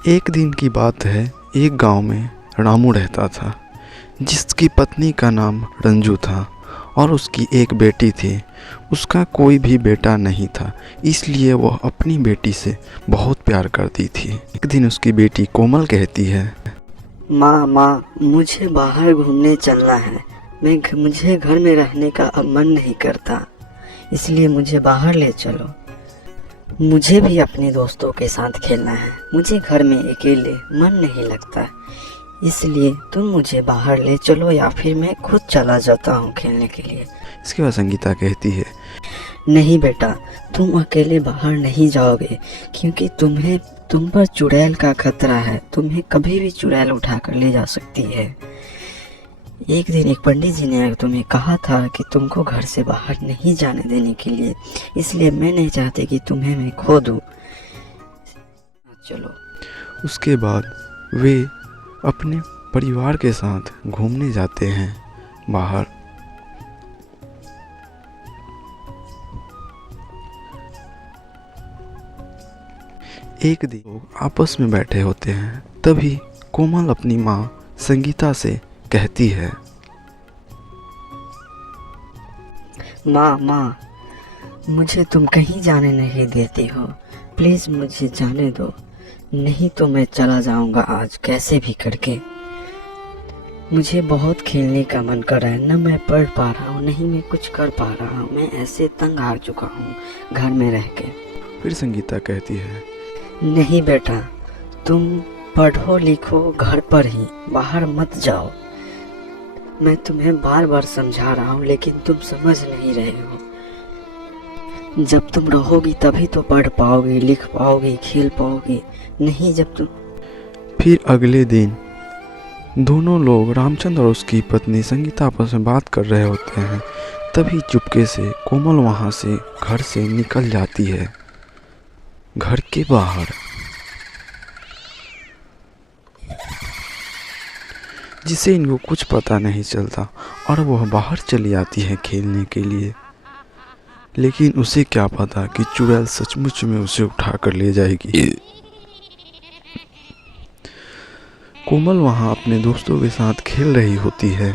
एक दिन की बात है, एक गांव में रामू रहता था, जिसकी पत्नी का नाम रंजू था और उसकी एक बेटी थी। उसका कोई भी बेटा नहीं था, इसलिए वह अपनी बेटी से बहुत प्यार करती थी। एक दिन उसकी बेटी कोमल कहती है, माँ मुझे बाहर घूमने चलना है। मुझे घर में रहने का अब मन नहीं करता, इसलिए मुझे बाहर ले चलो। मुझे भी अपने दोस्तों के साथ खेलना है। मुझे घर में अकेले मन नहीं लगता, इसलिए तुम मुझे बाहर ले चलो या फिर मैं खुद चला जाता हूँ खेलने के लिए। इसके बाद संगीता कहती है, नहीं बेटा, तुम अकेले बाहर नहीं जाओगे, क्योंकि तुम पर चुड़ैल का खतरा है। तुम्हें कभी भी चुड़ैल उठा कर ले जा सकती है। एक दिन एक पंडित जी ने तुम्हें कहा था कि तुमको घर से बाहर नहीं जाने देने के लिए, इसलिए मैं नहीं चाहती कि तुम्हें मैं खो दूँ। चलो। उसके बाद वे अपने परिवार के साथ घूमने जाते हैं बाहर। एक दिन लोग आपस में बैठे होते हैं, तभी कोमल अपनी माँ संगीता से कहती है, माँ मुझे तुम कहीं जाने नहीं देती हो। प्लीज़ मुझे जाने दो, नहीं तो मैं चला जाऊंगा आज कैसे भी करके। मुझे बहुत खेलने का मन कर रहा है, न मैं पढ़ पा रहा हूँ, नहीं मैं कुछ कर पा रहा हूँ। मैं ऐसे तंग आ चुका हूँ घर में रह के। फिर संगीता कहती है, नहीं बेटा, तुम पढ़ो लिखो घर पर ही, बाहर मत जाओ। मैं तुम्हें बार बार समझा रहा हूँ, लेकिन तुम समझ नहीं रहे हो। जब तुम रहोगी तभी तो पढ़ पाओगे, लिख पाओगे, खेल पाओगे। नहीं जब तुम। फिर अगले दिन दोनों लोग, रामचंद्र और उसकी पत्नी संगीता, आपस में बात कर रहे होते हैं। तभी चुपके से कोमल वहाँ से घर से निकल जाती है, घर के बाहर। जिसे इनको कुछ पता नहीं चलता और वह बाहर चली आती है खेलने के लिए। लेकिन उसे क्या पता कि चुड़ैल सचमुच में उसे उठा कर ले जाएगी। कोमल वहाँ अपने दोस्तों के साथ खेल रही होती है,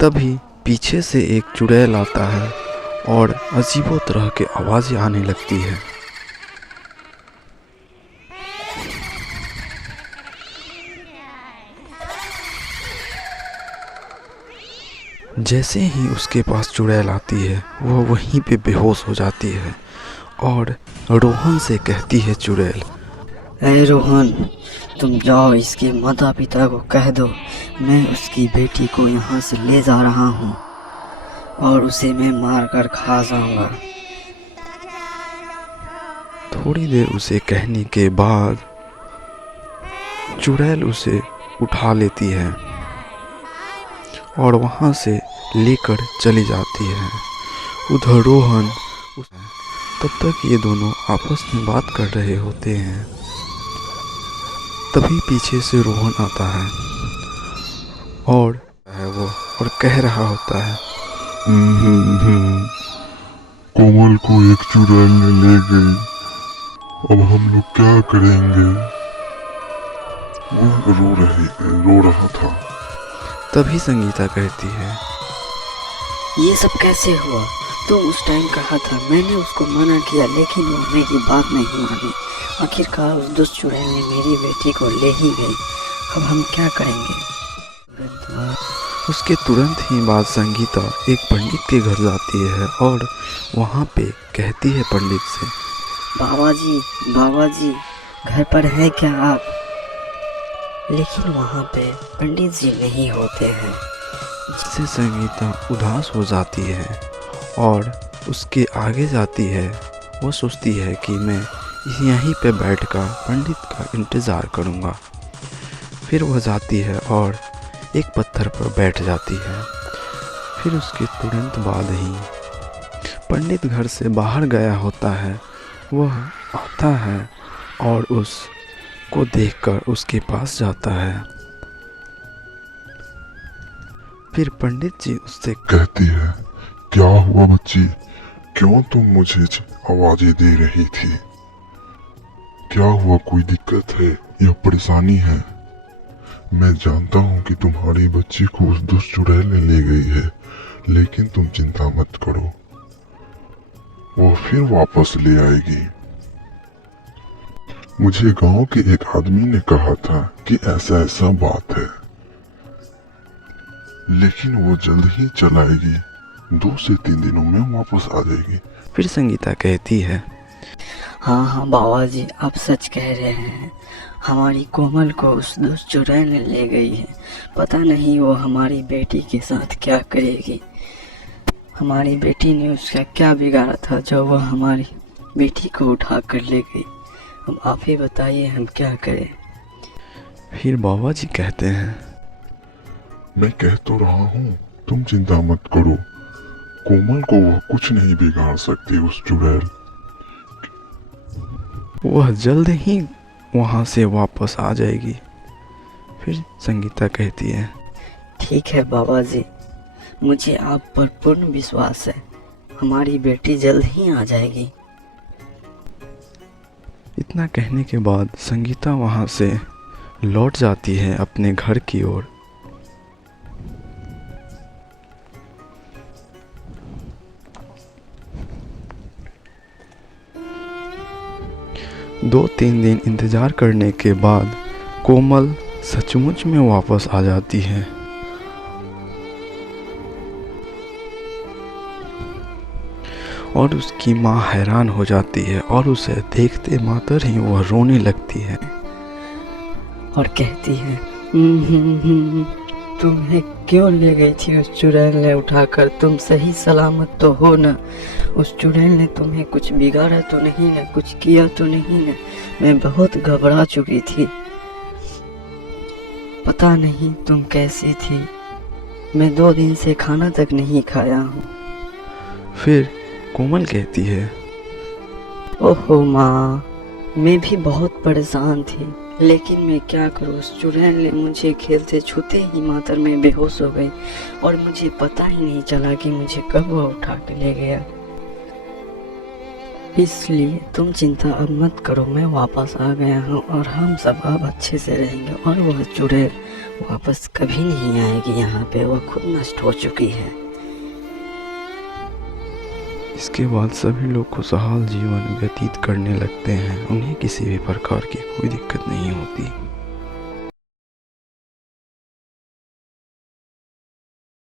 तभी पीछे से एक चुड़ैल आता है और अजीबो तरह के आवाज़ें आने लगती है। जैसे ही उसके पास चुड़ैल आती है, वह वहीं पे बेहोश हो जाती है और रोहन से कहती है चुड़ैल, अरे रोहन, तुम जाओ इसके माता पिता को कह दो मैं उसकी बेटी को यहाँ से ले जा रहा हूँ और उसे मैं मार कर खा जाऊंगा। थोड़ी देर उसे कहने के बाद चुड़ैल उसे उठा लेती है और वहाँ से लेकर चली जाती है। उधर रोहन, तब तक ये दोनों आपस में बात कर रहे होते हैं। तभी पीछे से रोहन आता है और कह रहा होता है, कोमल को एक चुड़ैल ने ले गई, अब हम लोग क्या करेंगे? वो रो रहा था। तभी संगीता कहती है, ये सब कैसे हुआ? तुम उस टाइम कहा था, मैंने उसको मना किया, लेकिन वो मेरी बात नहीं मानी। आखिरकार उस दुष्ट चुड़ैल ने मेरी बेटी को ले ही गई। अब हम क्या करेंगे? उसके तुरंत ही बाद संगीता एक पंडित के घर जाती है और वहाँ पे कहती है पंडित से, बाबा जी घर पर है क्या आप? लेकिन वहाँ पे पंडित जी नहीं होते हैं। जिससे संगीता उदास हो जाती है और उसके आगे जाती है। वो सोचती है कि मैं यहीं पे बैठकर पंडित का इंतज़ार करूँगा। फिर वह जाती है और एक पत्थर पर बैठ जाती है। फिर उसके तुरंत बाद ही पंडित घर से बाहर गया होता है। वह आता है और उसको देखकर उसके पास जाता है। फिर पंडित जी उससे कहती है, क्या हुआ बच्ची, क्यों तुम मुझे आवाजें दे रही थी? क्या हुआ, कोई दिक्कत है या परेशानी है? मैं जानता हूँ कि तुम्हारी बच्ची को उस दुष्ट चुड़ैल ने ले गई है, लेकिन तुम चिंता मत करो, वो फिर वापस ले आएगी। मुझे गांव के एक आदमी ने कहा था कि ऐसा ऐसा बात है, लेकिन वो जल्द ही चल आएगी, 2 से 3 दिनों में वापस आ जाएगी। फिर संगीता कहती है, हाँ हाँ बाबा जी, आप सच कह रहे हैं। हमारी कोमल को उस दुष्ट चुड़ैल ने ले गई है। पता नहीं वो हमारी बेटी के साथ क्या करेगी। हमारी बेटी ने उसका क्या बिगाड़ा था जो वह हमारी बेटी को उठा कर ले गई। अब आप ही बताइए हम क्या करें। फिर बाबा जी कहते हैं, मैं कह तो रहा हूँ, तुम चिंता मत करो, कोमल को वह कुछ नहीं बिगाड़ सकती उस चुड़ैल। वह जल्द ही वहाँ से वापस आ जाएगी। फिर संगीता कहती है, ठीक है बाबा जी, मुझे आप पर पूर्ण विश्वास है। हमारी बेटी जल्द ही आ जाएगी। इतना कहने के बाद संगीता वहाँ से लौट जाती है अपने घर की ओर। दो 3 दिन इंतजार करने के बाद कोमल सचमुच में वापस आ जाती है। और उसकी माँ हैरान हो जाती है और उसे देखते मात्र ही वह रोने लगती है और कहती है, तुम्हें क्यों ले गई थी उस चुड़ैल ने उठाकर? तुम सही सलामत तो हो ना? उस चुड़ैल ने तुम्हें कुछ बिगाड़ा तो नहीं ना? कुछ किया तो नहीं ना? मैं बहुत घबरा चुकी थी। पता नहीं तुम कैसी थी। मैं 2 दिन से खाना तक नहीं खाया हूँ। फिर कोमल कहती है, ओहो माँ, मैं भी बहुत परेशान थी, लेकिन मैं क्या करूँ, उस चुड़ैल ने मुझे खेलते छूते ही मात्र मैं बेहोश हो गई और मुझे पता ही नहीं चला कि मुझे कब वो उठा के ले गया। इसलिए तुम चिंता अब मत करो, मैं वापस आ गया हूँ और हम सब अब अच्छे से रहेंगे और वह चुड़ैल वापस कभी नहीं आएगी यहाँ पे। वह खुद नष्ट हो चुकी है। इसके बाद सभी लोग खुशहाल जीवन व्यतीत करने लगते हैं। उन्हें किसी भी प्रकार की कोई दिक्कत नहीं होती।